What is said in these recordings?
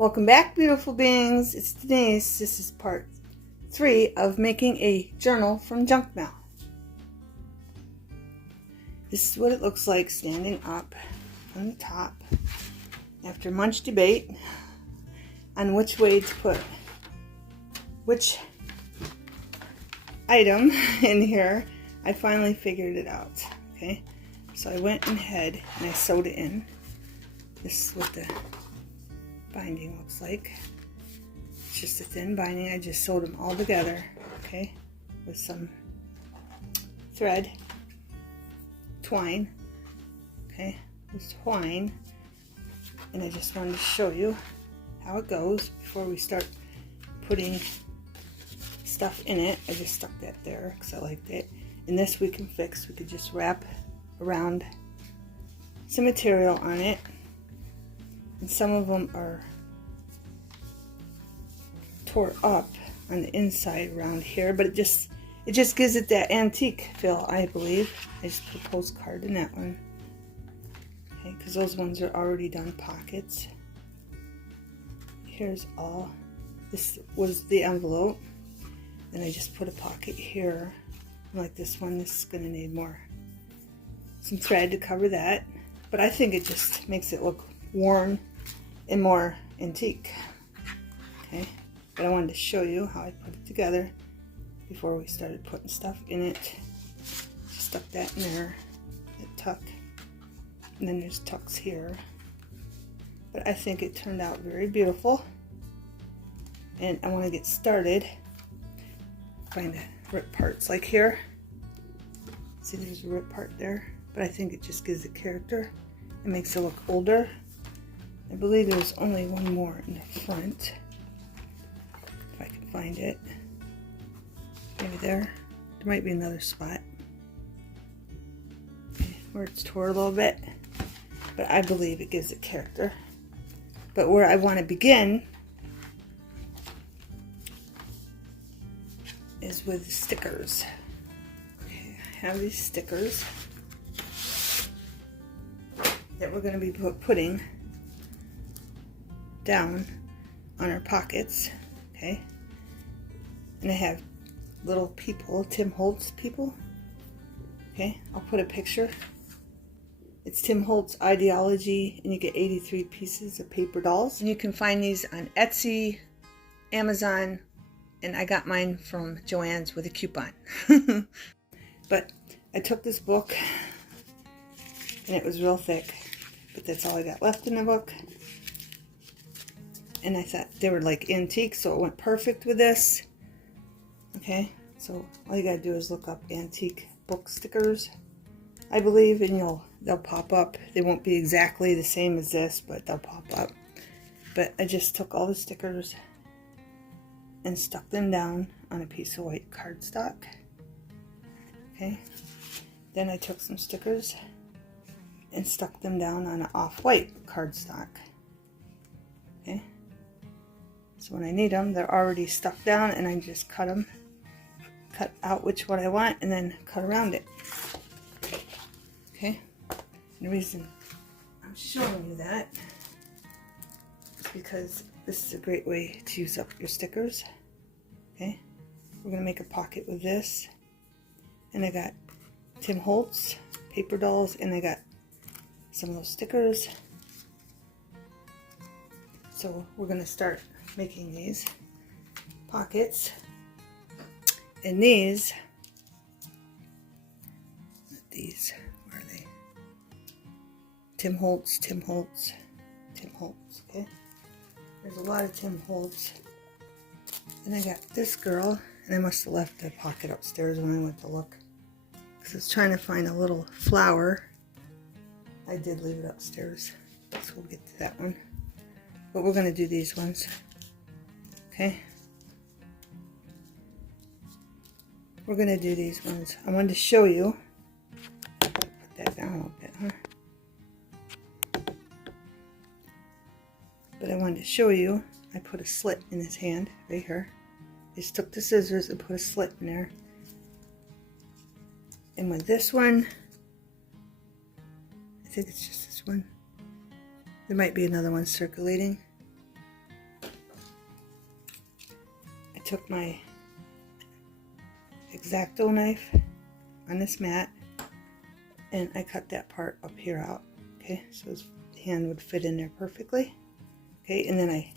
Welcome back, beautiful beings. It's Denise. This is part 3 of making a journal from junk mail. This is what it looks like standing up on the top after much debate on which way to put which item in here. I finally figured it out. Okay, so I went ahead and I sewed it in. This is what the binding looks like. It's just a thin binding. I just sewed them all together, okay, with some thread, twine, okay, with twine, and I just wanted to show you how it goes before we start putting stuff in it. I just stuck that there because I liked it. And this we can fix. We could just wrap around some material on it. And some of them are tore up on the inside around here, but it just gives it that antique feel, I believe. I just put a postcard in that one, okay, because those ones are already done pockets. Here's all. This was the envelope. Then I just put a pocket here, like this one. This is going to need some thread to cover that, but I think it just makes it look worn and more antique. Okay, but I wanted to show you how I put it together before we started putting stuff in it. Just stuck that in there, that tuck, and then there's tucks here. But I think it turned out very beautiful, and I want to get started. Find the rip parts, like here. See, there's a rip part there, but I think it just gives it character. It makes it look older. I believe there's only one more in the front, if I can find it. Maybe there. There might be another spot, okay, where it's tore a little bit, but I believe it gives it character. But where I want to begin is with the stickers. Okay, I have these stickers that we're going to be putting down on our pockets, okay? And I have little people, Tim Holtz people, okay? I'll put a picture. It's Tim Holtz Ideology, and you get 83 pieces of paper dolls. And you can find these on Etsy, Amazon, and I got mine from Joann's with a coupon. But I took this book, and it was real thick, but that's all I got left in the book. And I thought they were like antique, so it went perfect with this. Okay, so all you gotta do is look up antique book stickers, I believe, and they'll pop up. They won't be exactly the same as this, but they'll pop up. But I just took all the stickers and stuck them down on a piece of white cardstock. Okay, then I took some stickers and stuck them down on an off-white cardstock. Okay, so when I need them, they're already stuck down, and I just cut out which one I want, and then cut around it. Okay, and the reason I'm showing you that is because this is a great way to use up your stickers. Okay, we're gonna make a pocket with this, and I got Tim Holtz paper dolls, and I got some of those stickers. So we're gonna start making these pockets, and these, where are they? Tim Holtz, Tim Holtz, Tim Holtz. Okay, there's a lot of Tim Holtz. And I got this girl, and I must have left the pocket upstairs when I went to look, because I was trying to find a little flower. I did leave it upstairs, so we'll get to that one. But we're going to do these ones. Okay, we're going to do these ones. I wanted to show you. Put that down a little bit, huh? But I wanted to show you. I put a slit in his hand right here. I just took the scissors and put a slit in there. And with this one, I think it's just this one. There might be another one circulating. took my X-Acto knife on this mat and I cut that part up here out. Okay, so his hand would fit in there perfectly. Okay, and then I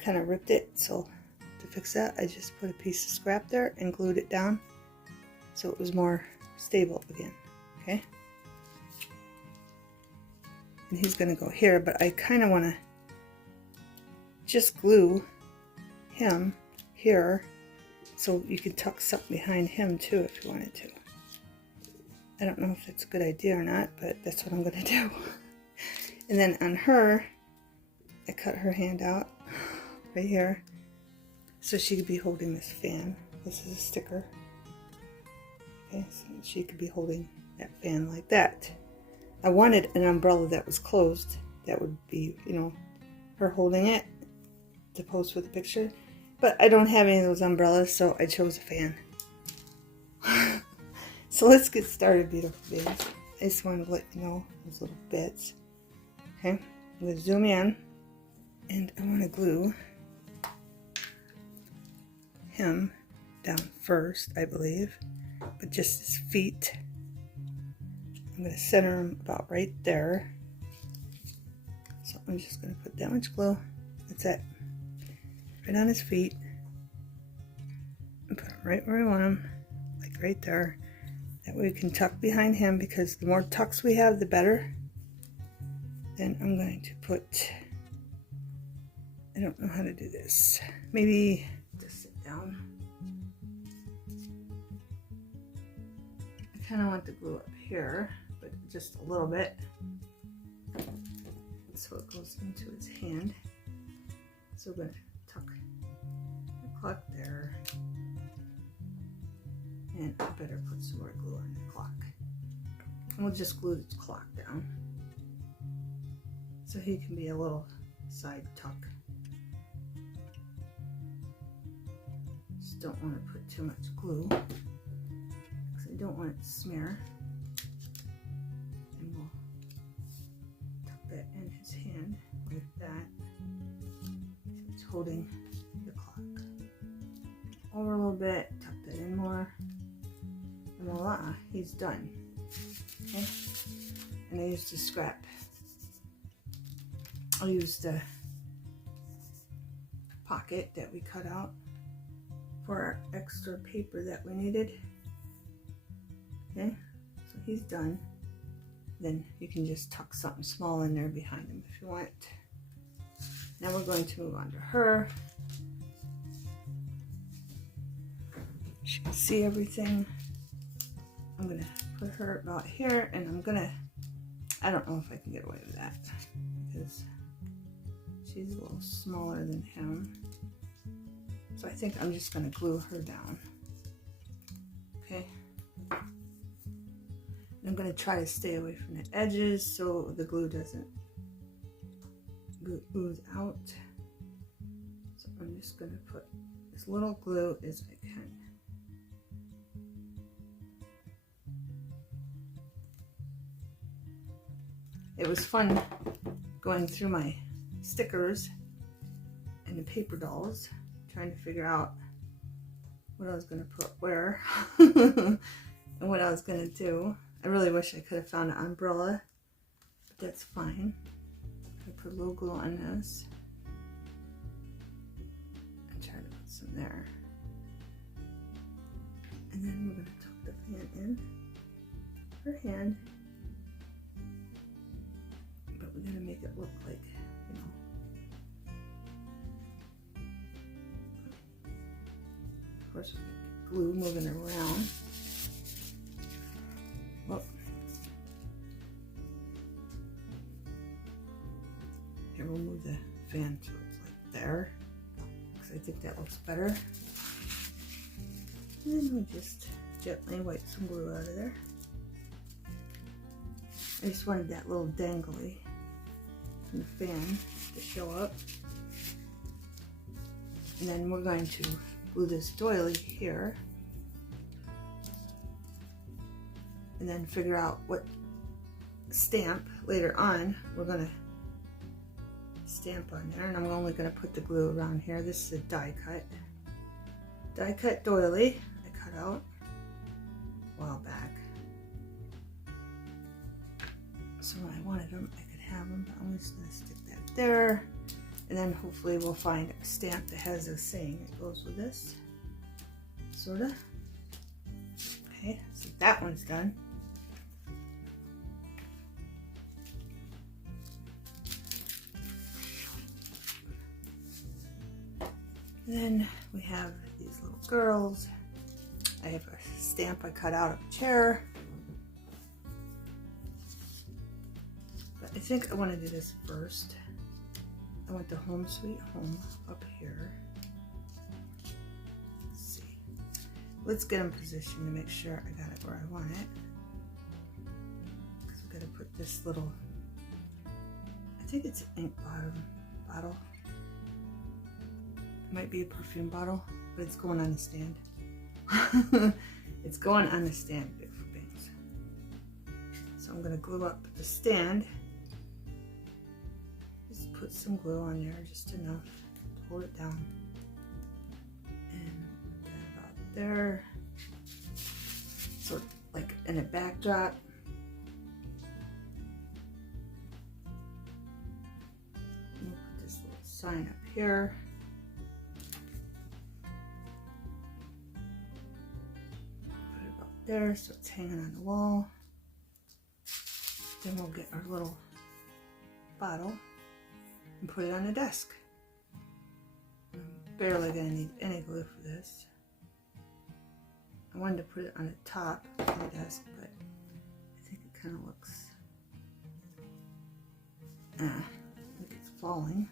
kind of ripped it, so to fix that I just put a piece of scrap there and glued it down so it was more stable again. Okay, and he's gonna go here, but I kind of want to just glue him here so you can tuck something behind him too if you wanted to. I don't know if that's a good idea or not, but that's what I'm gonna do. And then on her, I cut her hand out right here so she could be holding this fan. This is a sticker. Okay, so she could be holding that fan like that. I wanted an umbrella that was closed. That would be, you know, her holding it to pose for the picture. But I don't have any of those umbrellas, so I chose a fan. So let's get started, beautiful babies. I just wanted to let you know those little bits. Okay, I'm going to zoom in, and I want to glue him down first, I believe, but just his feet. I'm going to center him about right there. So I'm just going to put that much glue. That's it. Right on his feet. And put him right where I want him, like right there. That way we can tuck behind him, because the more tucks we have, the better. Then I'm going to put, I don't know how to do this. Maybe just sit down. I kind of want the glue up here, but just a little bit. So it goes into his hand. So we're going to tuck the clock there. And I better put some more glue on the clock. And we'll just glue the clock down so he can be a little side tuck. Just don't want to put too much glue because I don't want it to smear. And we'll tuck that in his hand like that. So it's holding the clock. Over a little bit, tuck that in more. And voila, he's done. Okay, and I used a scrap. I used a pocket that we cut out for our extra paper that we needed. Okay, so he's done. Then you can just tuck something small in there behind him if you want. Now we're going to move on to her. You can see everything. I'm gonna put her about here, and I don't know if I can get away with that because she's a little smaller than him. So I think I'm just gonna glue her down. Okay. And I'm gonna try to stay away from the edges so the glue doesn't ooze out. So I'm just gonna put as little glue as I can. It was fun going through my stickers and the paper dolls, trying to figure out what I was going to put where and what I was going to do. I really wish I could have found an umbrella, but that's fine. I put a little glue on this and try to put some there. And then we're going to tuck the fan in her hand. We're going to make it look like, you know. Of course, we get glue moving around. Whoop. Here, we'll move the fan so it's like there, because I think that looks better. And then we just gently wipe some glue out of there. I just wanted that little dangly from the fan to show up. And then we're going to glue this doily here. And then figure out what stamp later on we're going to stamp on there. And I'm only going to put the glue around here. This is a die cut. die cut doily I cut out a while back. So when I wanted them, I could have them, but I'm just going to stick that there. And then hopefully we'll find a stamp that has a saying that goes with this. Sorta. Okay, so that one's done. And then we have these little girls. I have a stamp I cut out of a chair. But I think I want to do this first. I want the Home Sweet Home up here. Let's see. Let's get in position to make sure I got it where I want it. Because we've got to put this little, I think it's an ink bottle. It might be a perfume bottle, but it's going on the stand. It's going on the stand, beautiful beings. So I'm going to glue up the stand. Just put some glue on there, just enough to hold it down. And about there. Sort of like in a backdrop. We'll put this little sign up here. There, so it's hanging on the wall. Then we'll get our little bottle and put it on the desk. I'm barely gonna need any glue for this. I wanted to put it on the top of the desk, but I think it kind of looks like it's falling.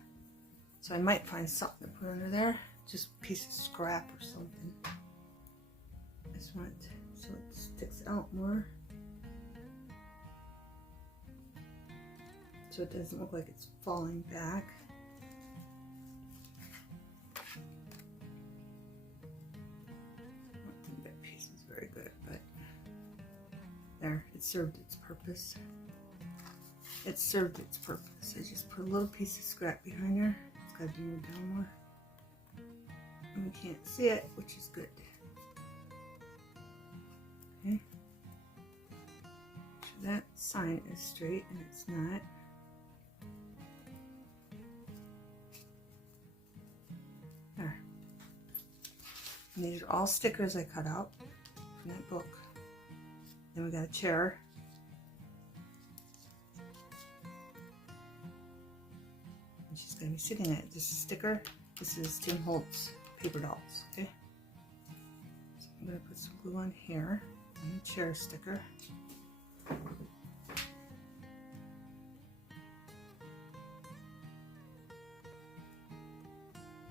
So I might find something to put under there, just a piece of scrap or something. I just want it so it sticks out more, so it doesn't look like it's falling back. I don't think that piece is very good, but there, it served its purpose. It served its purpose. I just put a little piece of scrap behind there. It's got to be moved down more, and we can't see it, which is good. Okay. So that sign is straight and it's not. There. And these are all stickers I cut out from that book. Then we got a chair. And she's going to be sitting in it. This is a sticker. This is Tim Holtz paper dolls. Okay. So I'm going to put some glue on here. And a chair sticker.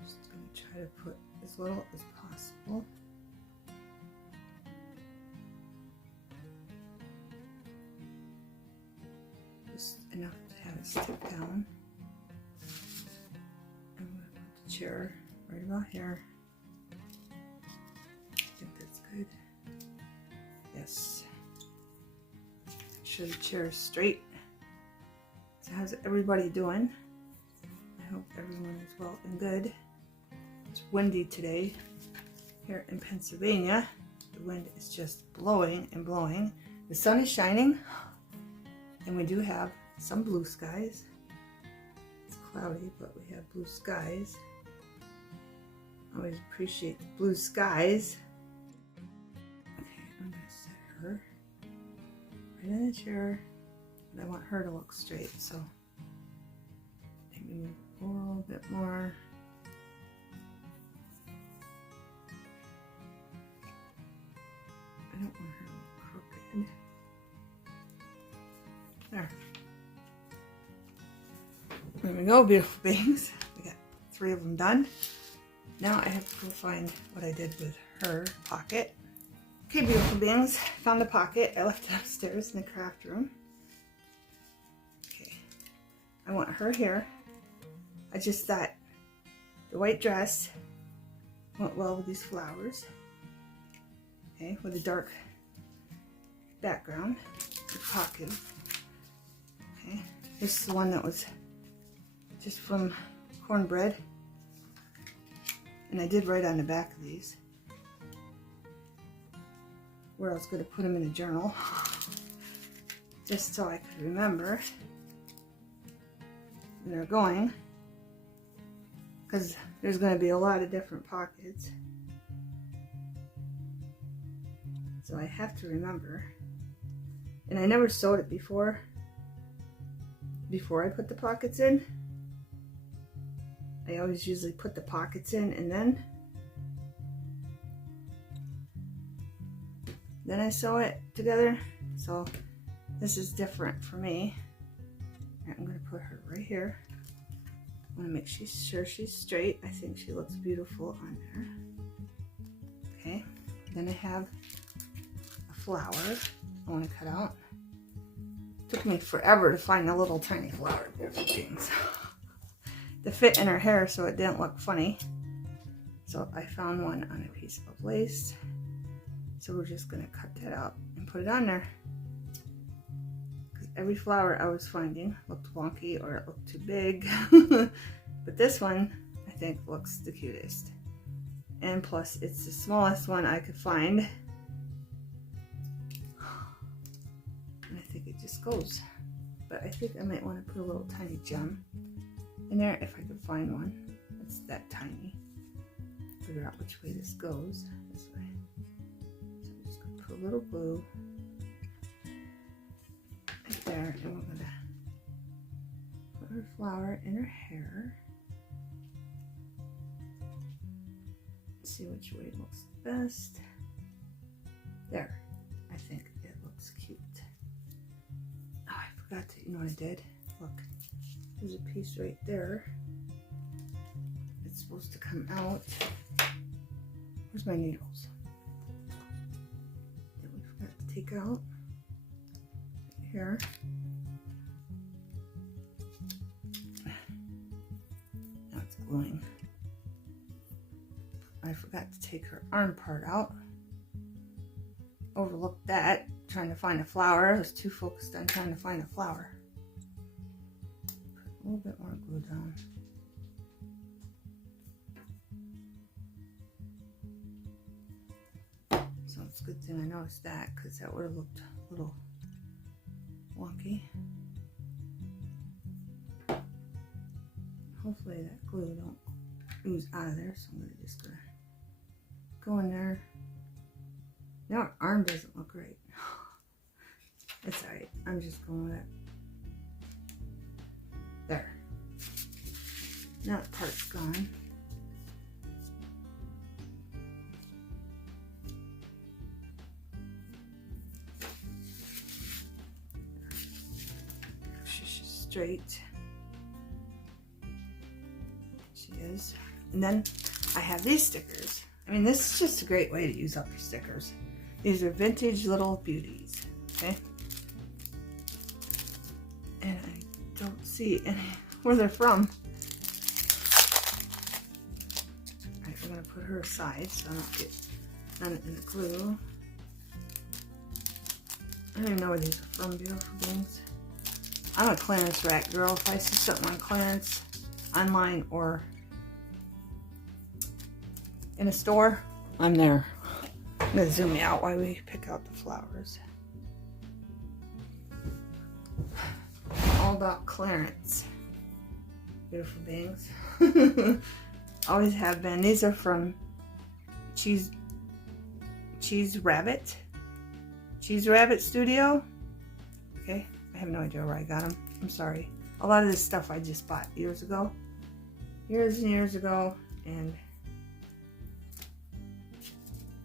Just going to try to put as little as possible. Just enough to have it stick down. I'm going to put the chair right about here. I think that's good. Yes. Make sure the chair is straight. So how's everybody doing? I hope everyone is well and good. It's windy today here in Pennsylvania. The wind is just blowing and blowing. The sun is shining and we do have some blue skies. It's cloudy, but we have blue skies. I always appreciate the blue skies. Her right in the chair, but I want her to look straight, so maybe move a little bit more. I don't want her to look crooked. There. There we go, beautiful beings. We got 3 of them done. Now I have to go find what I did with her pocket. Okay, beautiful beings, found a pocket. I left it upstairs in the craft room. Okay, I want her here. I just thought the white dress went well with these flowers. Okay, with a dark background, the pocket. Okay, this is the one that was just from cornbread. And I did write on the back of these. where I was going to put them in a journal, just so I could remember when they're going, because there's going to be a lot of different pockets, so I have to remember. And I never sewed it before I put the pockets in. I always usually put the pockets in and then I sew it together. So this is different for me. I'm going to put her right here. I want to make sure she's straight. I think she looks beautiful on there. Okay, then I have a flower I want to cut out. It took me forever to find a little tiny flower to fit in her hair so it didn't look funny. So I found one on a piece of lace. So we're just going to cut that out and put it on there. Because every flower I was finding looked wonky or it looked too big. But this one I think looks the cutest. And plus it's the smallest one I could find. And I think it just goes. But I think I might want to put a little tiny gem in there if I could find one that's that tiny. Figure out which way this goes. This way. So I'm just going to put a little glue right there, and we're going to put her flower in her hair. See which way looks the best. There. I think it looks cute. Oh, I forgot to, you know what I did? Look, there's a piece right there. It's supposed to come out. Where's my needles? That we forgot to take out. Right here. Now it's gluing. I forgot to take her arm part out. Overlooked that, trying to find a flower. I was too focused on trying to find a flower. Put a little bit more glue down. So it's a good thing I noticed that, because that would have looked a little wonky. Hopefully that glue don't ooze out of there, so I'm just gonna go in there. Now her arm doesn't look right. It's alright. I'm just going with it. There. Now that part's gone. She's straight. She is. And then I have these stickers. I mean, this is just a great way to use up your stickers. These are vintage little beauties, okay? And I don't see any where they're from. Alright, we're gonna put her aside so I don't get none in the glue. I don't even know where these are from, beautiful things. I'm a clearance rack girl. If I see something on clearance, online or in a store, I'm there. I'm going to zoom you out while we pick out the flowers. All about clearance. Beautiful beings. Always have been. These are from Cheese Rabbit Studio. Okay, I have no idea where I got them. I'm sorry. A lot of this stuff I just bought years ago. Years and years ago, and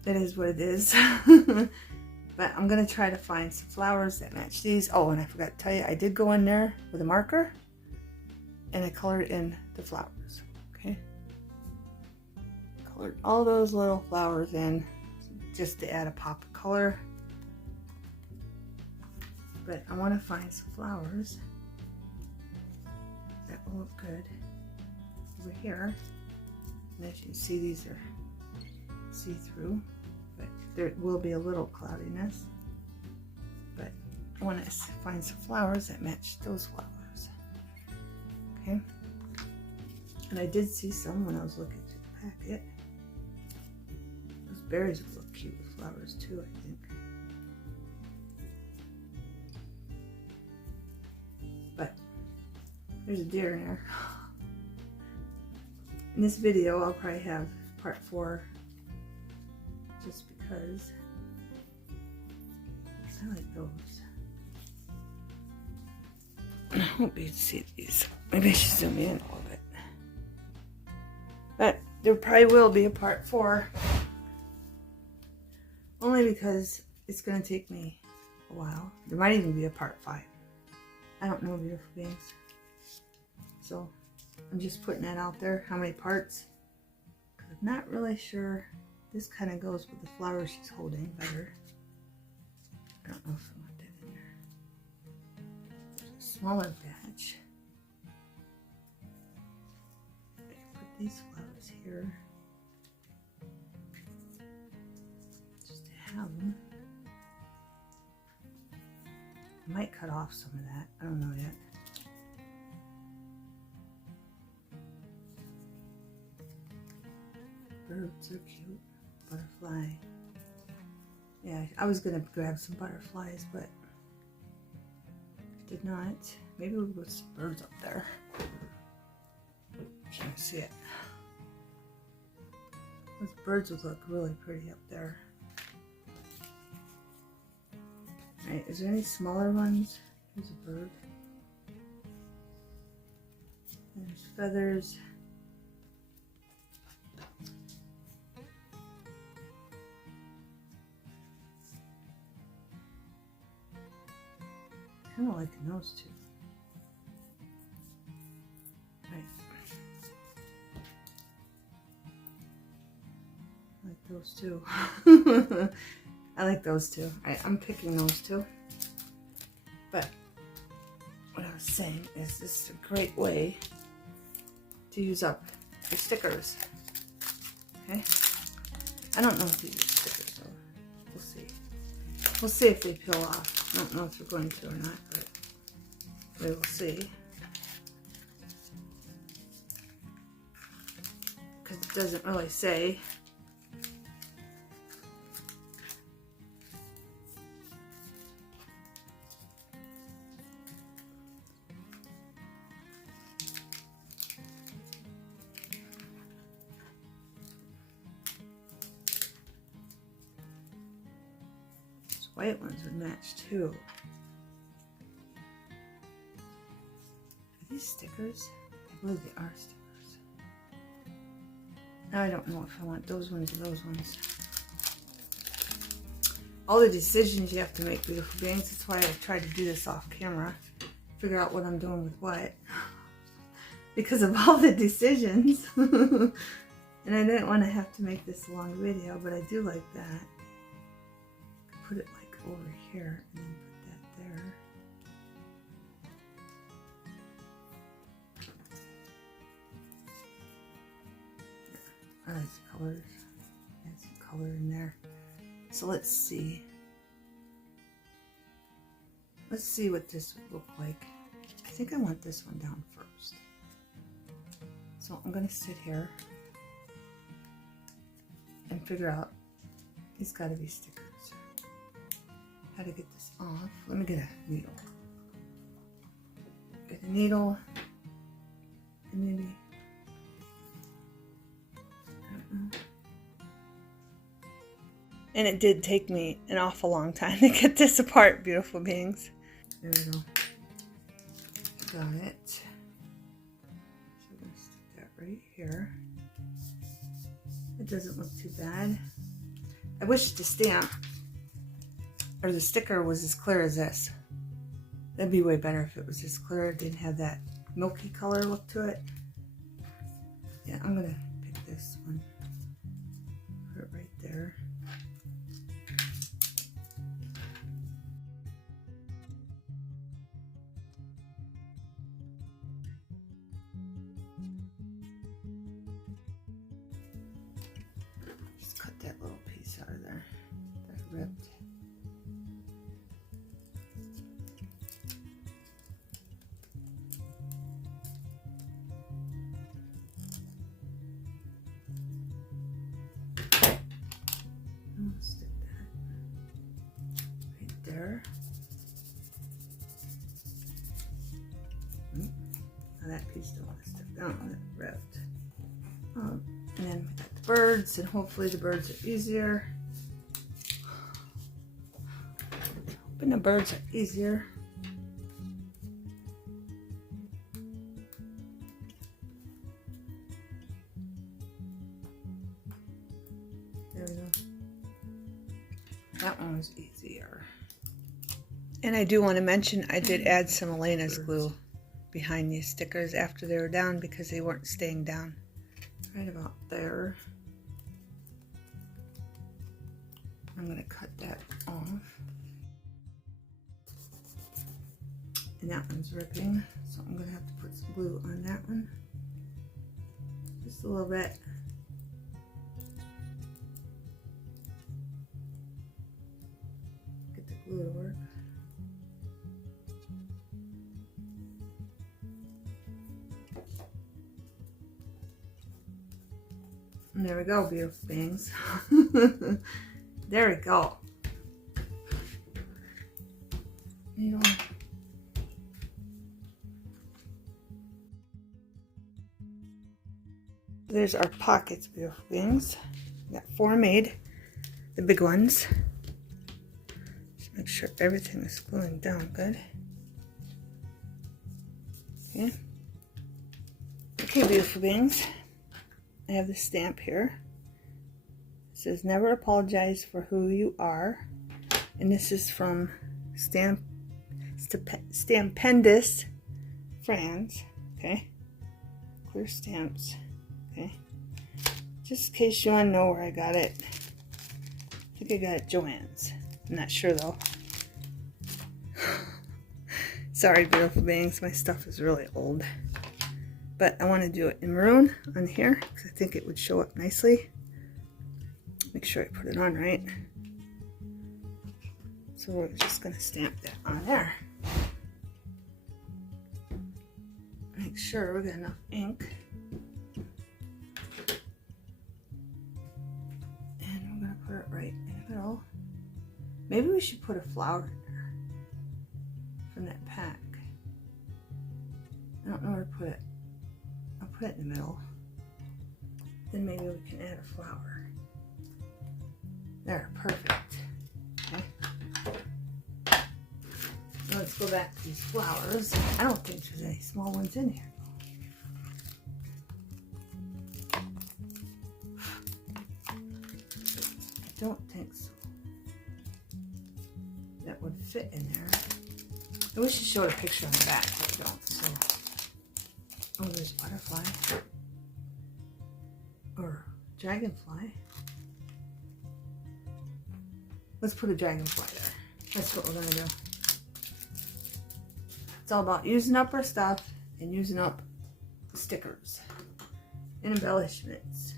it is what it is. But I'm going to try to find some flowers that match these. Oh, and I forgot to tell you, I did go in there with a marker and I colored in the flowers. Okay. Colored all those little flowers in just to add a pop of color. But I want to find some flowers that will look good over here. And as you can see, these are see-through. But there will be a little cloudiness, but I want to find some flowers that match those flowers. Okay, and I did see some when I was looking through the packet. Those berries would look cute with flowers too, I think. There's a deer in there. In this video, I'll probably have part 4, just because I like those. I hope you can see these. Maybe I should zoom in a little bit. But there probably will be a part 4. Only because it's going to take me a while. There might even be a part 5. I don't know, beautiful beings. So I'm just putting that out there. How many parts? Because I'm not really sure. This kind of goes with the flower she's holding better. I don't know if I want that in there. There's a smaller batch. I can put these flowers here. Just to have them. I might cut off some of that. I don't know yet. Birds are cute. Butterfly. Yeah, I was gonna grab some butterflies, but did not. Maybe we'll put some birds up there. Can't see it. Those birds would look really pretty up there. Alright, is there any smaller ones? There's a bird. There's feathers. Kind of liking those two. Right. I like those two. I like those two. I'm picking those two. But what I was saying is this is a great way to use up your stickers. Okay? I don't know if you use stickers though. We'll see. We'll see if they peel off. I don't know if they're going to or not, but we will see. Because it doesn't really say. White ones would match too. Are these stickers? I believe they are stickers. Now I don't know if I want those ones or those ones. All the decisions you have to make, beautiful beings. That's why I try to do this off camera. Figure out what I'm doing with what. Because of all the decisions. And I didn't want to have to make this a long video, but I do like that. Put it like over here and then put that there. I like the colors. Add some color in there. So let's see. Let's see what this would look like. I think I want this one down first. So I'm going to sit here and figure out these got to be stickers. How to get this off. Let me get a needle. Get a needle. And maybe, I don't know. And it did take me an awful long time to get this apart, beautiful beings. There we go. Got it. So I'm going to stick that right here. It doesn't look too bad. I wish the stamp or the sticker was as clear as this. That'd be way better if it was as clear. It didn't have that milky color look to it. Yeah, I'm gonna pick this one. Put it right there. Just cut that little piece out of there that I ripped. Stick that right there. just don't want to stick down on it ripped. And then we got the birds, and hopefully the birds are easier. Hoping the birds are easier. There we go. That one was easier. And I do want to mention I did add some Elena's glue behind these stickers after they were down because they weren't staying down. Right about there. I'm going to cut that off. And that one's ripping, so I'm going to have to put some glue on that one. Just a little bit. Get the glue to work. And there we go, beautiful things. There we go. You know, there's our pockets, beautiful things. We got 4 made, the big ones. Just make sure everything is gluing down good. Okay. Okay, beautiful beings. I have the stamp here. It says, never apologize for who you are. And this is from Stampendous France. Okay. Clear stamps. Okay. Just in case you want to know where I got it. I think I got it at Joann's. I'm not sure though. Sorry, beautiful beings. My stuff is really old. But I want to do it in maroon on here because I think it would show up nicely. Make sure I put it on right. So we're just going to stamp that on there. Make sure we got enough ink. And we're going to put it right in the middle. Maybe we should put a flower in there from that pack. I don't know where to put it. I'll put it in the middle. Then maybe we can add a flower. There, perfect. Okay. Now let's go back to these flowers. I don't think there's any small ones in here. I don't think so. That would fit in there. I wish you showed a picture on the back, but I don't. So, oh, there's a butterfly or dragonfly. Let's put a dragonfly there. That's what we're gonna do. It's all about using up our stuff and using up the stickers and embellishments.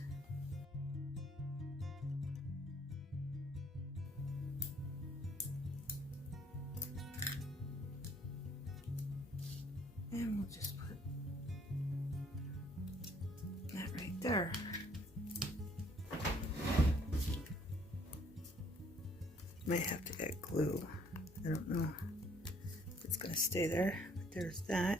And we'll just put that right there. Might have to add glue. I don't know if it's going to stay there, but there's that.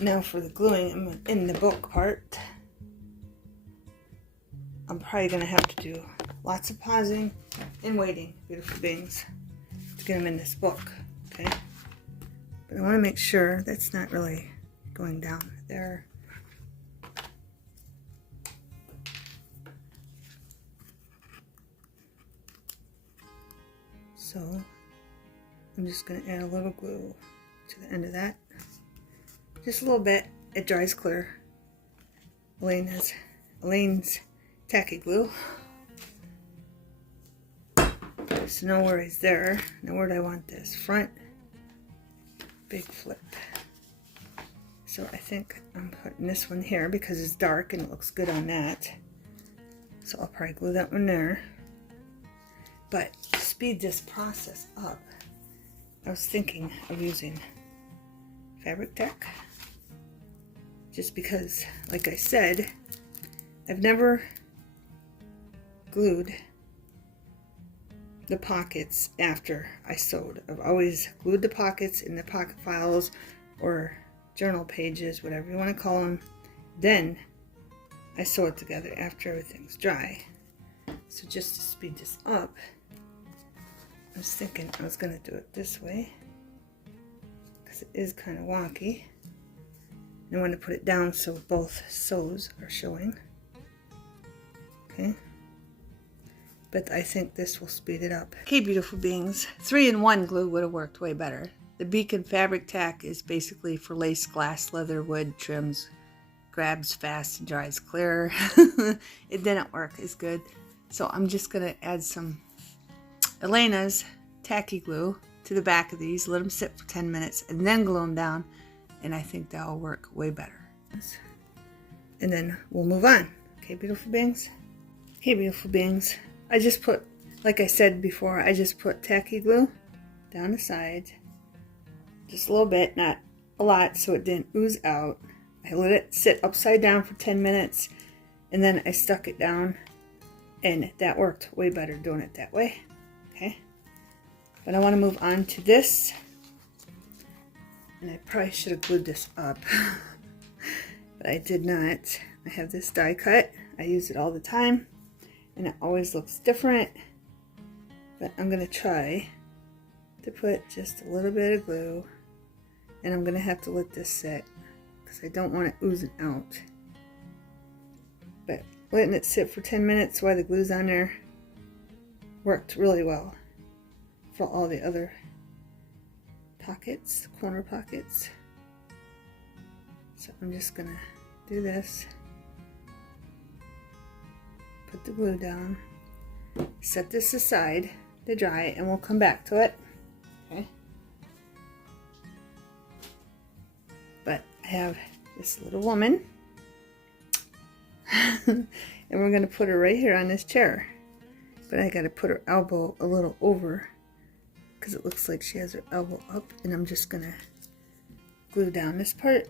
Now for the gluing, I'm in the book part. I'm probably going to have to do lots of pausing and waiting, beautiful beings, to get them in this book, okay? But I want to make sure that's not really going down there. So I'm just going to add a little glue to the end of that. Just a little bit. It dries clear. Elaine's tacky glue. So no worries there. Now where do I want this? Front. Big flip. So I think I'm putting this one here because it's dark and it looks good on that. So I'll probably glue that one there. But to speed this process up, I was thinking of using Fabric Tech. Just because, like I said, I've never glued the pockets after I sewed. I've always glued the pockets in the pocket files or journal pages, whatever you want to call them. Then I sew it together after everything's dry. So just to speed this up, I was thinking I was going to do it this way because it is kind of wonky. And I want to put it down so both sews are showing. Okay. But I think this will speed it up. Okay, beautiful beings. 3-in-1 glue would have worked way better. The Beacon fabric tack is basically for lace, glass, leather, wood, trims, grabs fast and dries clear. It didn't work as good. So I'm just going to add some Elena's tacky glue to the back of these, let them sit for 10 minutes, and then glue them down. And I think that will work way better. And then we'll move on. Okay, beautiful beings? Okay, beautiful beings. I just put, like I said before, I just put tacky glue down the side. Just a little bit, not a lot, so it didn't ooze out. I let it sit upside down for 10 minutes, and then I stuck it down, and that worked way better doing it that way. Okay? But I want to move on to this. And I probably should have glued this up, but I did not. I have this die cut. I use it all the time, and it always looks different. But I'm going to try to put just a little bit of glue, and I'm going to have to let this sit because I don't want it oozing out. But letting it sit for 10 minutes while the glue's on there worked really well for all the other pockets, corner pockets. So I'm just gonna do this, put the glue down, set this aside to dry, and we'll come back to it. Okay. But I have this little woman and we're gonna put her right here on this chair, but I gotta put her elbow a little over because it looks like she has her elbow up, and I'm just gonna glue down this part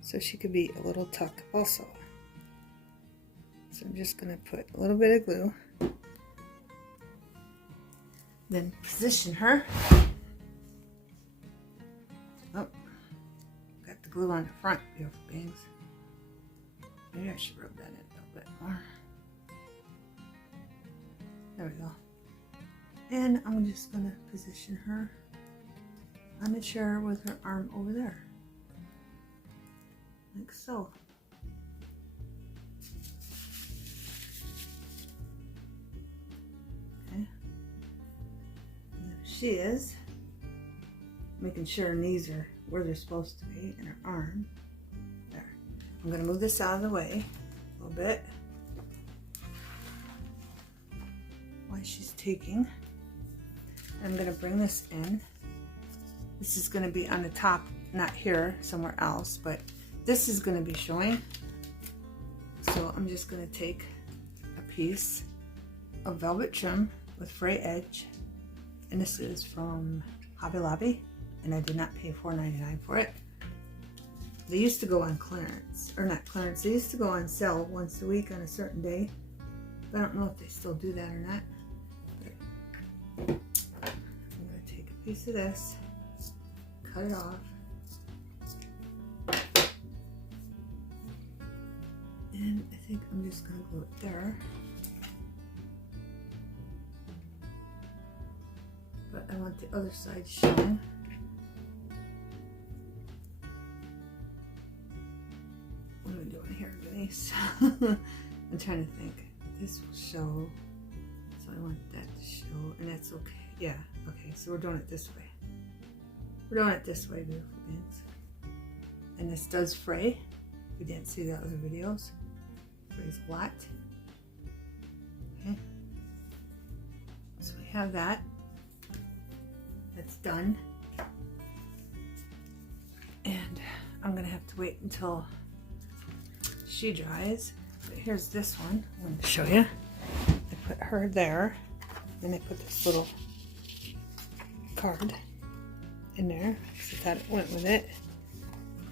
so she could be a little tuck also. So I'm just gonna put a little bit of glue, then position her. Oh, got the glue on the front, beautiful beings. Maybe I should rub that in a little bit more. There we go. And I'm just going to position her on the chair with her arm over there. Like so. Okay. And there she is. Making sure her knees are where they're supposed to be, and her arm. There. I'm going to move this out of the way a little bit while she's taking. I'm going to bring this in. This is going to be on the top, not here, somewhere else, but this is going to be showing. So I'm just going to take a piece of velvet trim with fray edge, and this is from Hobby Lobby, and I did not pay $4.99 for it. They used to go on clearance, or not clearance, they used to go on sale once a week on a certain day. I don't know if they still do that or not. Piece of this, cut it off, and I think I'm just going to glue it there. But I want the other side showing. What am I doing here, Denise? I'm trying to think. This will show, so I want that to show, and that's okay. Yeah, okay, so we're doing it this way. We're doing it this way, beautiful beings. And this does fray. If you didn't see the other videos, it frays a lot. Okay, so we have that. That's done. And I'm gonna have to wait until she dries. But here's this one. I want to show you. I put her there, and I put this little card in there because I thought it went with it.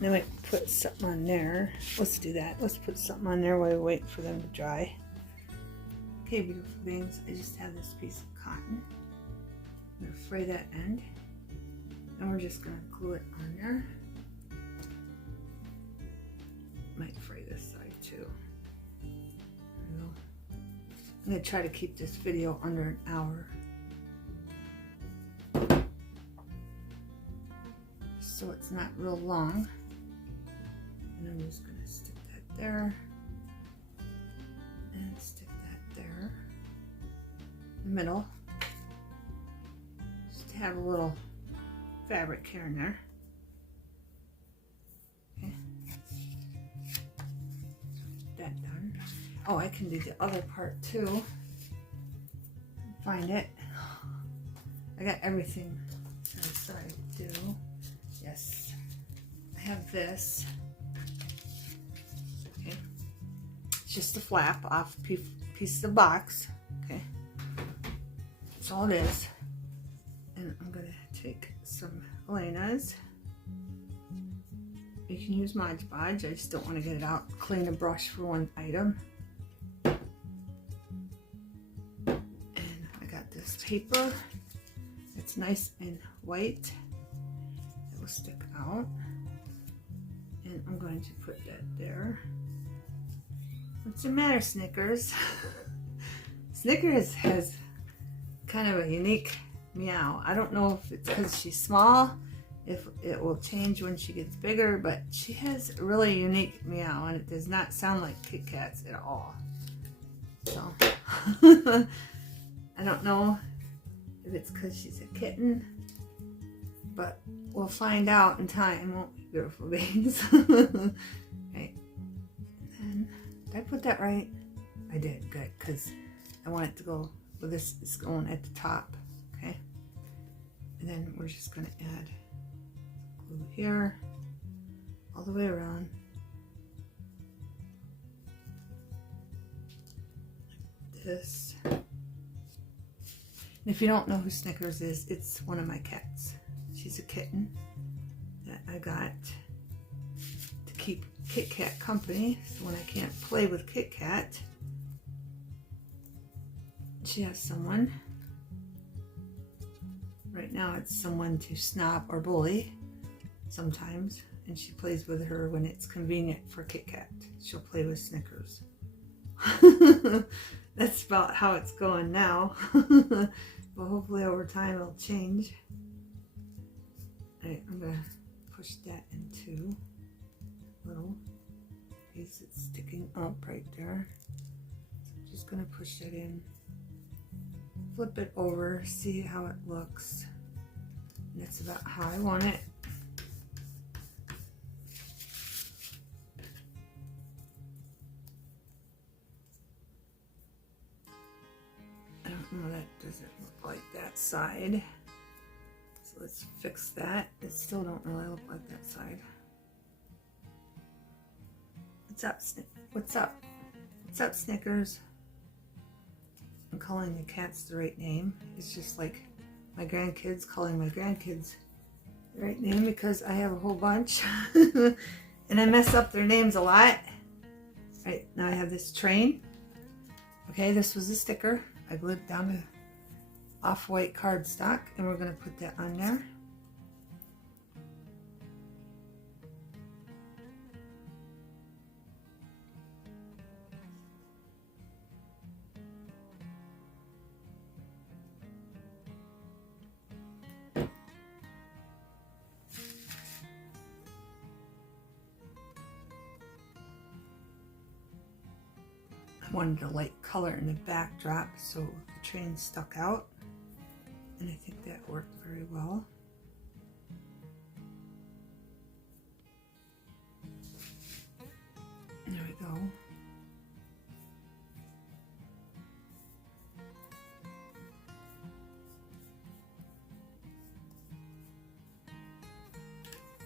Then I put something on there. Let's do that. Let's put something on there while we wait for them to dry. Okay, beautiful beings, I just have this piece of cotton. I'm gonna fray that end, and we're just gonna glue it on there. Might fray this side too. There we go. I'm gonna try to keep this video under an hour, so it's not real long. And I'm just gonna stick that there, and stick that there, in the middle, just to have a little fabric here and there. Okay, that done. Oh, I can do the other part too. Find it. I got everything. That's what I do. Yes, I have this. Okay, it's just a flap off piece of the box. Okay, that's all it is. And I'm gonna take some Elena's. You can use Mod Podge. I just don't want to get it out. Clean a brush for one item. And I got this paper. It's nice and white. It will stick out. And I'm going to put that there. What's the matter, Snickers? Snickers has kind of a unique meow. I don't know if it's because she's small, if it will change when she gets bigger, but she has a really unique meow, and it does not sound like Kit Kats at all. So I don't know if it's because she's a kitten, but we'll find out in time, won't we, beautiful beings? Okay. And then, did I put that right? I did, good, because I want it to go, well, this is going at the top. Okay. And then we're just going to add glue here, all the way around. Like this. And if you don't know who Snickers is, it's one of my cats. She's a kitten that I got to keep Kit Kat company. So when I can't play with Kit Kat, she has someone. Right now it's someone to snob or bully sometimes, and she plays with her when it's convenient for Kit Kat. She'll play with Snickers. That's about how it's going now. But hopefully over time it'll change. Alright, I'm gonna push that into a little piece that's sticking up right there. So I'm just gonna push that in. Flip it over, see how it looks. And that's about how I want it. I don't know, that doesn't look like that side. So let's fix that. It still don't really look like that side. What's up, What's up? What's up, Snickers? I'm calling the cats the right name. It's just like my grandkids calling my grandkids the right name, because I have a whole bunch and I mess up their names a lot. Right, now I have this train. Okay, this was a sticker. I glued down to off-white cardstock, and we're going to put that on there. I wanted a light color in the backdrop so the train stuck out, and I think that worked very well. There we go.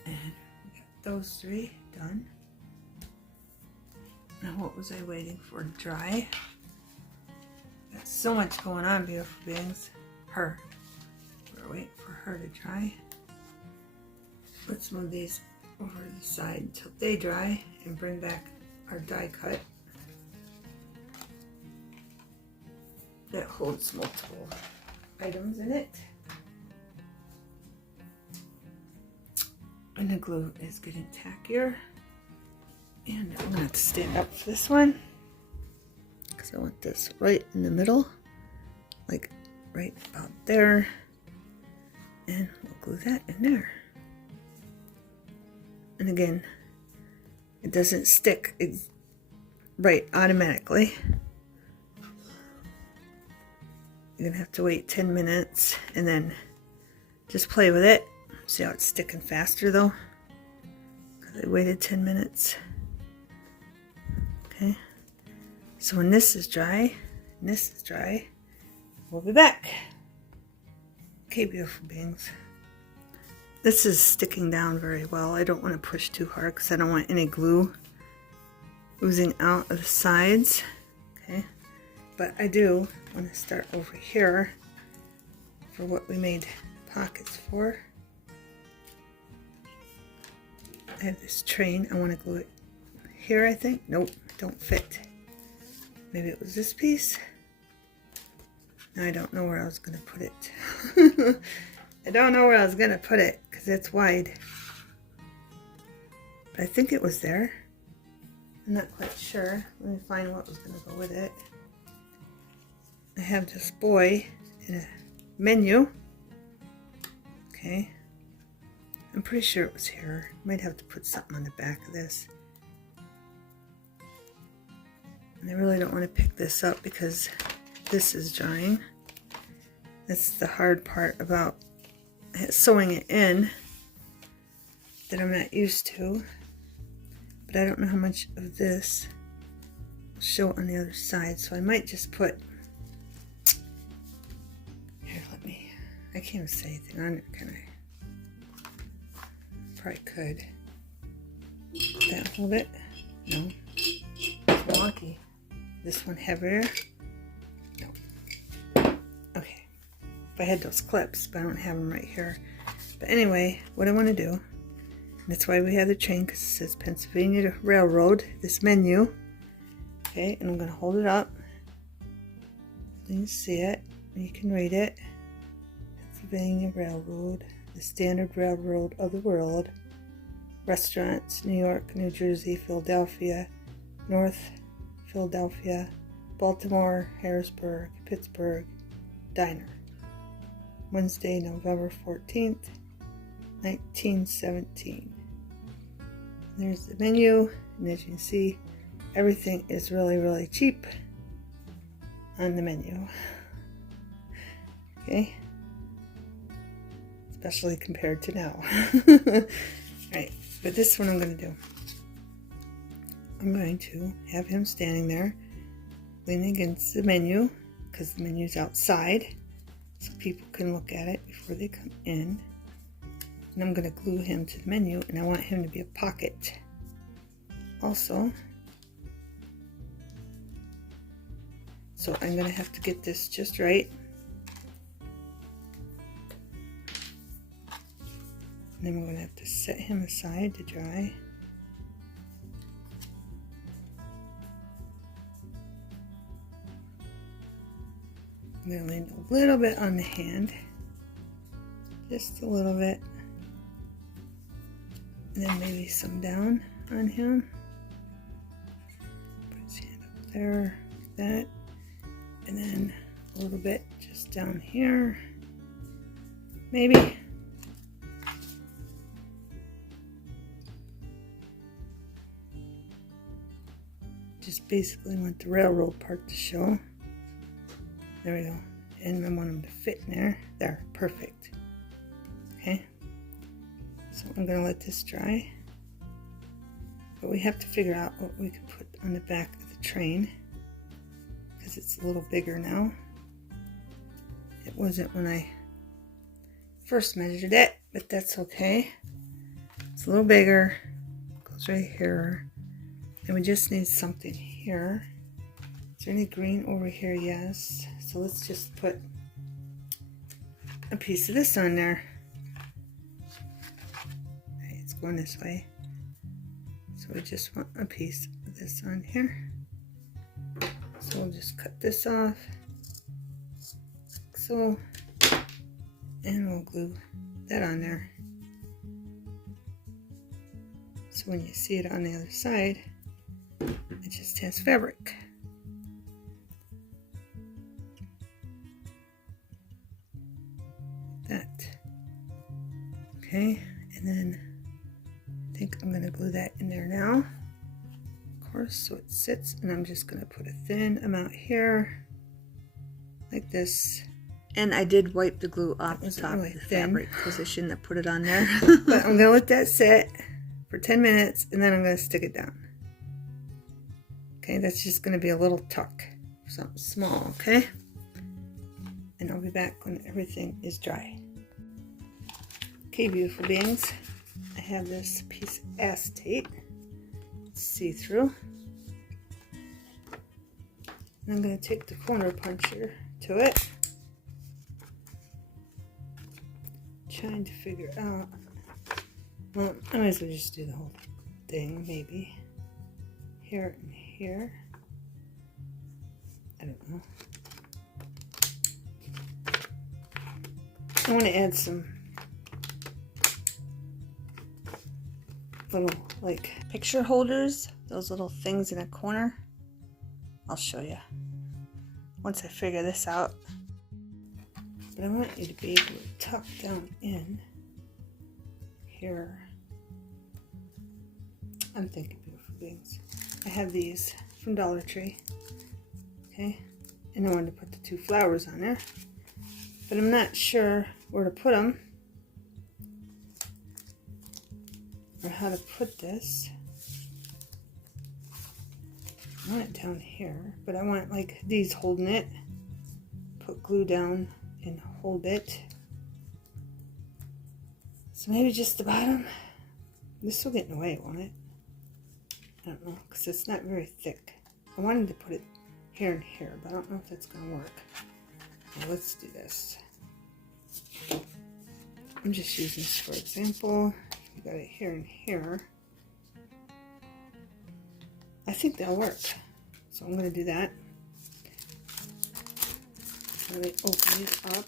And we got those three done. Now what was I waiting for to dry? Got so much going on, beautiful beings. Her. We're waiting for her to dry. Let's move these over to the side until they dry and bring back our die cut that holds multiple items in it. And the glue is getting tackier. And I'm gonna have to stand up for this one because I want this right in the middle, like right about there. And we'll glue that in there. And again, it doesn't stick right automatically. You're gonna have to wait 10 minutes and then just play with it. See how it's sticking faster though? Because I waited 10 minutes. Okay. So when this is dry, and this is dry, we'll be back. Okay, beautiful beings. This is sticking down very well. I don't want to push too hard because I don't want any glue oozing out of the sides. Okay. But I do want to start over here for what we made pockets for. I have this train. I want to glue it here, I think. Nope, don't fit. Maybe it was this piece. Now I don't know where I was going to put it. I don't know where I was going to put it because it's wide. But I think it was there. I'm not quite sure. Let me find what was going to go with it. I have this boy in a menu. Okay. I'm pretty sure it was here. Might have to put something on the back of this. And I really don't want to pick this up because this is drying. That's the hard part about sewing it in that I'm not used to. But I don't know how much of this will show on the other side. So I might just put... Here, I can't even say anything on it, can I? Probably could. That hold it? No. It's lucky. This one heavier? No. Okay. If I had those clips, but I don't have them right here. But anyway, what I want to do, and that's why we have the train, because it says Pennsylvania Railroad, this menu. Okay, and I'm going to hold it up. So you can see it, and you can read it. Pennsylvania Railroad, the standard railroad of the world. Restaurants, New York, New Jersey, Philadelphia, North Philadelphia, Baltimore, Harrisburg, Pittsburgh, Diner. Wednesday, November 14th, 1917. There's the menu, and as you can see, everything is really, really cheap on the menu. Okay? Especially compared to now. Alright, but this is what I'm going to do. I'm going to have him standing there, leaning against the menu, because the menu's outside, so people can look at it before they come in. And I'm going to glue him to the menu, and I want him to be a pocket. Also, so I'm going to have to get this just right. And then we're going to have to set him aside to dry. I'm going to lean a little bit on the hand, just a little bit, and then maybe some down on him. Put his hand up there, like that, and then a little bit just down here, maybe. Just basically want the railroad part to show. There we go. And I want them to fit in there. There, perfect. Okay. So I'm going to let this dry. But we have to figure out what we can put on the back of the train, because it's a little bigger now. It wasn't when I first measured it, but that's okay. It's a little bigger. Goes right here. And we just need something here. Is there any green over here? Yes. So let's just put a piece of this on there. Okay, it's going this way. So we just want a piece of this on here. So we'll just cut this off. Like so. And we'll glue that on there. So when you see it on the other side, it just has fabric. That. Okay, and then I think I'm going to glue that in there now, of course, so it sits, and I'm just going to put a thin amount here, like this. And I did wipe the glue off the top of the fabric because I shouldn't have put it on there. But I'm going to let that sit for 10 minutes, and then I'm going to stick it down. Okay, that's just going to be a little tuck, something small, okay? And I'll be back when everything is dry. Okay, beautiful beings, I have this piece of acetate, see-through. And I'm going to take the corner puncher to it. Trying to figure out, well, I might as well just do the whole thing, maybe. Here and here. I don't know. I want to add some little, like, picture holders, those little things in a corner. I'll show you once I figure this out. But I want you to be able to tuck down in here. I'm thinking beautiful beings. I have these from Dollar Tree. Okay, and I wanted to put the 2 flowers on there, but I'm not sure where to put them or how to put this. I want it down here, but I want like these holding it. Put glue down and hold it. So maybe just the bottom. This will get in the way, won't it? I don't know, because it's not very thick. I wanted to put it here and here, but I don't know if that's going to work. Now let's do this. I'm just using this for example. You got it here and here. I think that'll work. So I'm going to do that. Let me open it up.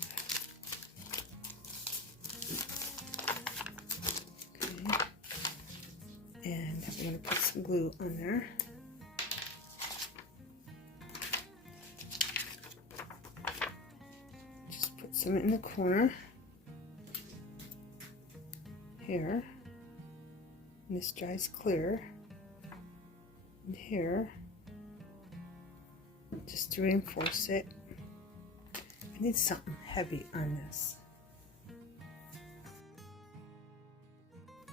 Okay. And I'm going to put some glue on there. Just put some in the corner. Here. And this dries clear. And here. Just to reinforce it. I need something heavy on this.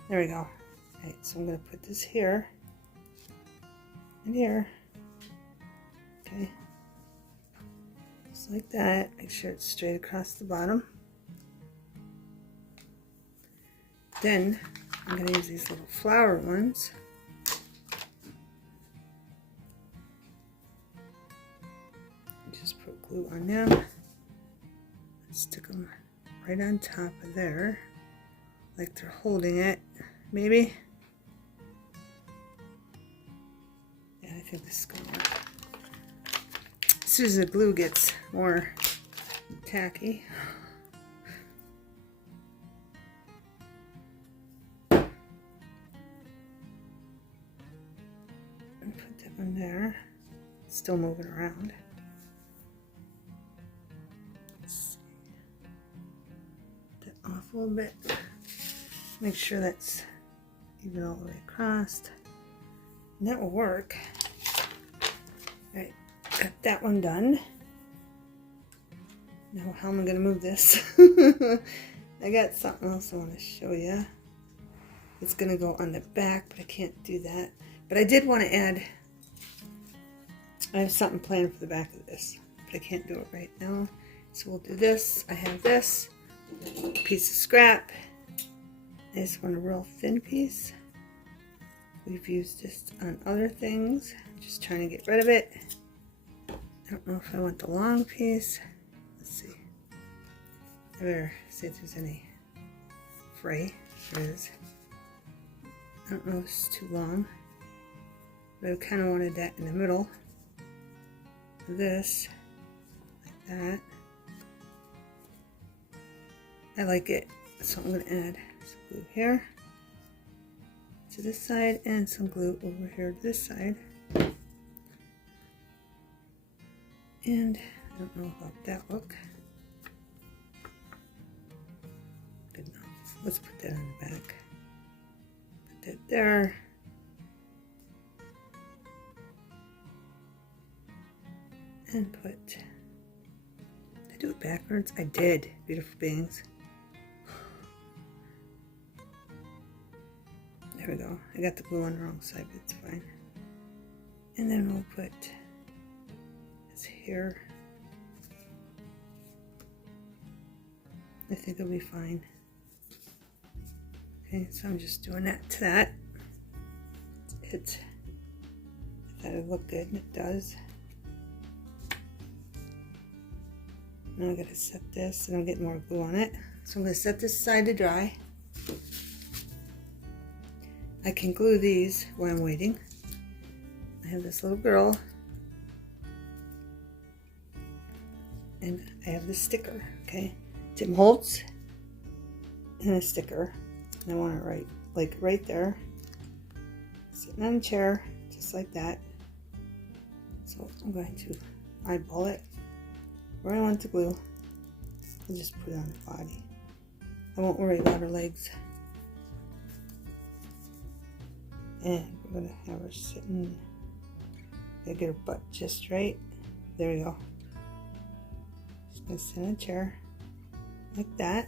There we go. Right, so I'm going to put this here and here. Okay. Just like that. Make sure it's straight across the bottom. Then I'm going to use these little flower ones. Just put glue on them. Stick them right on top of there, like they're holding it, maybe. Yeah, I think this is going to work. As soon as the glue gets more tacky. And put that one there. It's still moving around. Off a little bit. Make sure that's even all the way across. And that will work. Alright, got that one done. Now how am I going to move this? I got something else I want to show you. It's going to go on the back, but I can't do that. But I did want to add, I have something planned for the back of this, but I can't do it right now. So we'll do this. I have this piece of scrap. I just want a real thin piece. We've used this on other things. I'm just trying to get rid of it. I don't know if I want the long piece. Let's see. I better see if there's any fray. There is. I don't know if it's too long, but I kind of wanted that in the middle of this, like that. I like it, so I'm going to add some glue here. to this side and some glue over here to this side. And I don't know about that look. Good enough. Let's put that on the back. Put that there. And put, did I do it backwards? I did, beautiful beings. There we go. I got the glue on the wrong side, but it's fine. And then we'll put this here. I think it'll be fine. Okay, so I'm just doing that to that. It, I thought it would look good, and it does. Now I gotta set this, and I'm getting more glue on it. So I'm gonna set this aside to dry. I can glue these while I'm waiting. I have this little girl, and I have this sticker, okay? Tim Holtz, and a sticker. And I want it right, like right there. Sitting on a chair, just like that. So I'm going to eyeball it. Where I want the glue, I'll just put it on the body. I won't worry about her legs. And we're gonna have her sitting. Gotta get her butt just right. There we go. Just gonna sit in a chair like that.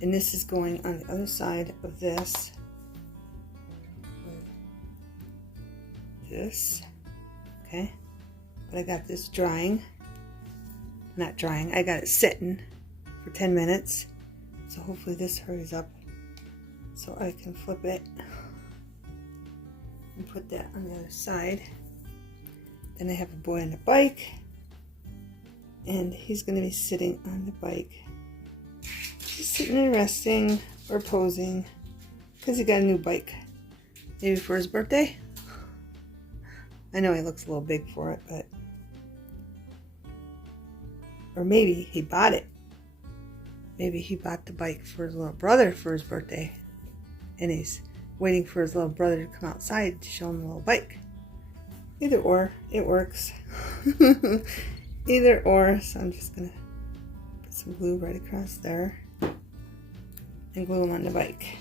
And this is going on the other side of this. This, okay. But I got this drying. Not drying, I got it sitting for 10 minutes. So hopefully this hurries up so I can flip it and put that on the other side. Then I have a boy on the bike, and he's going to be sitting on the bike. Just sitting there resting or posing because he got a new bike. Maybe for his birthday. I know he looks a little big for it, but or maybe he bought it. Maybe he bought the bike for his little brother for his birthday. And he's waiting for his little brother to come outside to show him the little bike. Either or, it works. Either or, so I'm just gonna put some glue right across there and glue him on the bike.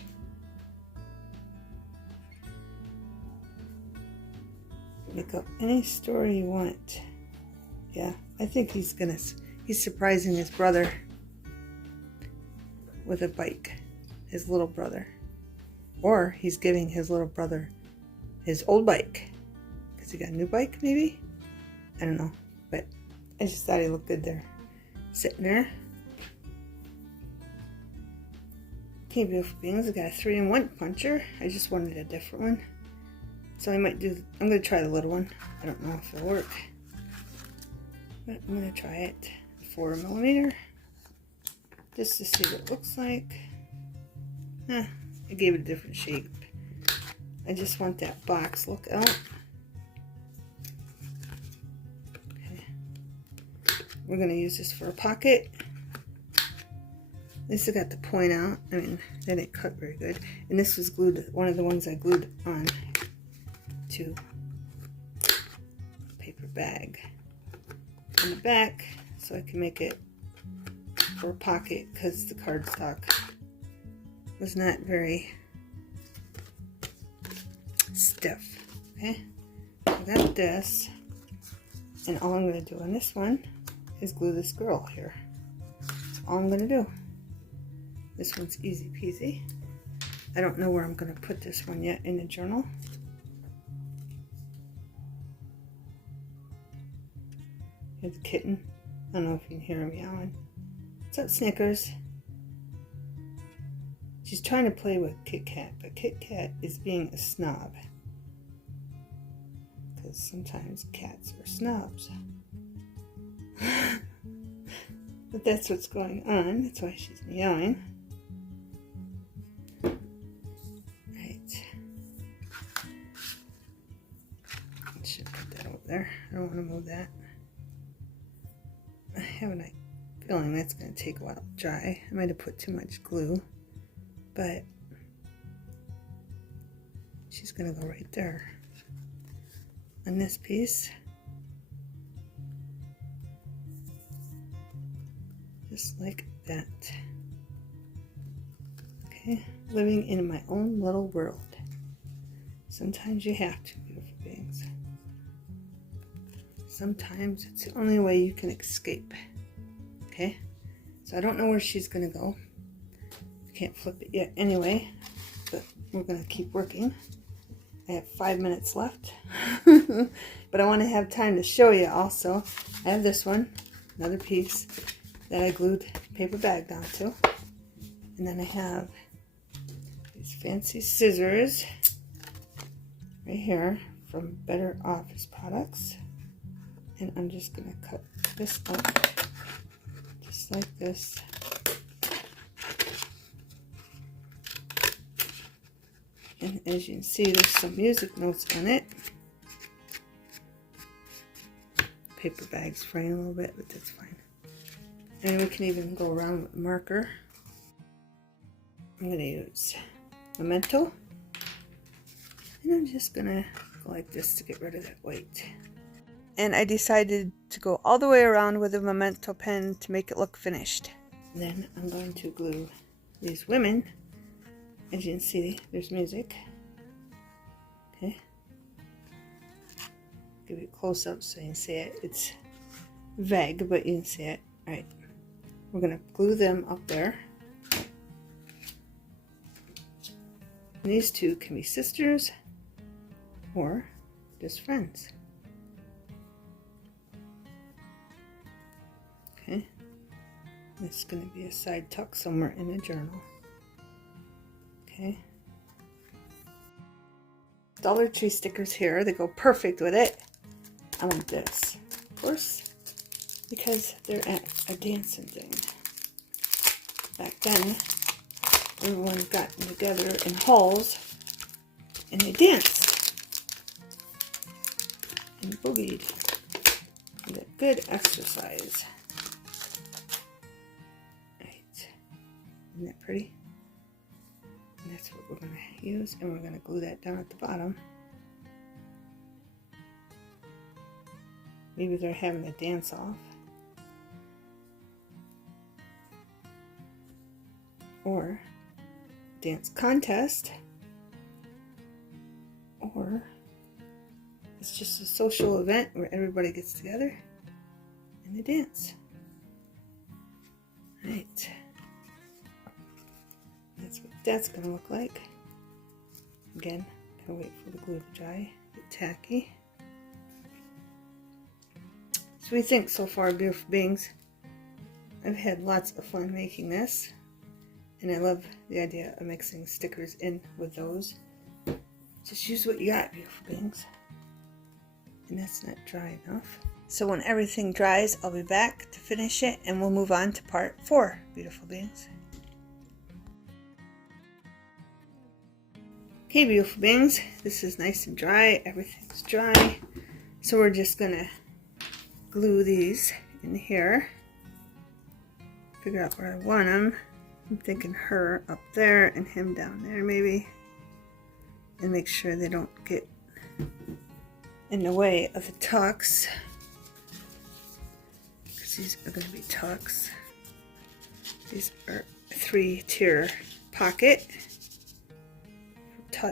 Make up any story you want. Yeah, I think he's surprising his brother with a bike, his little brother. Or he's giving his little brother his old bike. Because he got a new bike, maybe? I don't know. But I just thought he looked good there. Sitting there. Okay, beautiful beings. I got a 3-in-1 puncher. I just wanted a different one. So I'm going to try the little one. I don't know if it'll work. But I'm going to try it. 4mm. Just to see what it looks like. I gave it a different shape. I just want that box look out. Okay. We're going to use this for a pocket. At least I got the point out. I mean, that didn't cut very good. And this was glued, one of the ones I glued on to a paper bag on the back, so I can make it for a pocket because the cardstock was not very stiff. Okay, I got this, and all I'm going to do on this one is glue this girl here. That's all I'm going to do. This one's easy peasy. I don't know where I'm going to put this one yet in the journal. Here's the kitten. I don't know if you can hear him meowing. What's up, Snickers? She's trying to play with Kit Kat, but Kit Kat is being a snob. Because sometimes cats are snobs. But that's what's going on. That's why she's meowing. Right. I should put that over there. I don't want to move that. I have a feeling that's going to take a while to dry. I might have put too much glue, but gonna go right there on this piece. Just like that. Okay, living in my own little world. Sometimes you have to, beautiful beings. Sometimes it's the only way you can escape. Okay, so I don't know where she's gonna go. Can't flip it yet anyway, but we're gonna keep working. I have 5 minutes left, but I want to have time to show you also. I have this one, another piece that I glued paper bag down to, and then I have these fancy scissors right here from Better Office Products, and I'm just gonna cut this up just like this. And as you can see, there's some music notes on it. Paper bag's fraying a little bit, but that's fine. And we can even go around with a marker. I'm going to use Memento. And I'm just going to go like this to get rid of that white. And I decided to go all the way around with a Memento pen to make it look finished. And then I'm going to glue these women. As you can see, there's music. Okay. Give you a close up so you can see it. It's vague, but you can see it. Alright. We're going to glue them up there. And these two can be sisters or just friends. Okay. This is going to be a side tuck somewhere in the journal. Okay. Dollar Tree stickers here. They go perfect with it. I want this, of course, because they're at a dancing thing. Back then, everyone got together in halls and they danced and boogied. And a good exercise. Right. Isn't that pretty? And that's what we're going to use, and we're going to glue that down at the bottom. Maybe they're having a dance off. Or dance contest. Or it's just a social event where everybody gets together and they dance. Right. That's what that's going to look like. Again, gotta wait for the glue to dry. Get tacky. So we think so far, beautiful beings. I've had lots of fun making this, and I love the idea of mixing stickers in with those. Just use what you got, beautiful beings. And that's not dry enough. So when everything dries, I'll be back to finish it, and we'll move on to part 4, beautiful beings. Okay, beautiful beings, this is nice and dry. Everything's dry. So we're just gonna glue these in here. Figure out where I want them. I'm thinking her up there and him down there maybe. And make sure they don't get in the way of the tucks. Because these are gonna be tucks. These are a 3-tier pocket.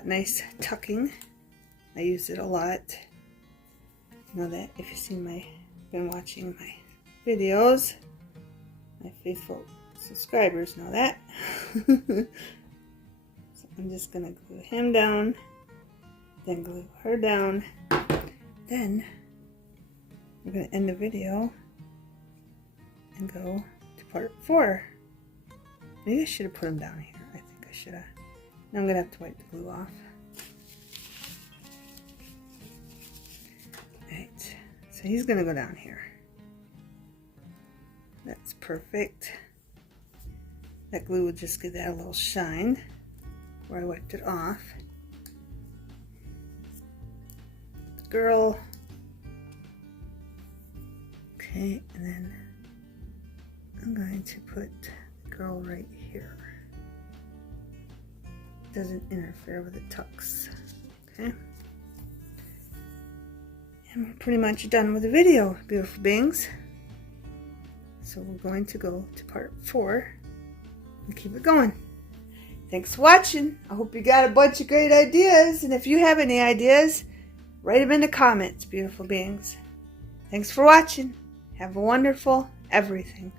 Nice tucking. I use it a lot. You know that if you've been watching my videos, my faithful subscribers know that. So I'm just gonna glue him down, then glue her down. Then we're gonna end the video and go to part 4. Maybe I should have put him down here. I think I should have. I'm going to have to wipe the glue off. Right, so he's going to go down here. That's perfect. That glue would just give that a little shine where I wiped it off. The girl. Okay, and then I'm going to put the girl right here. Doesn't interfere with the tucks. Okay. And we're pretty much done with the video, beautiful beings. So we're going to go to part 4 and keep it going. Thanks for watching. I hope you got a bunch of great ideas. And if you have any ideas, write them in the comments, beautiful beings. Thanks for watching. Have a wonderful everything.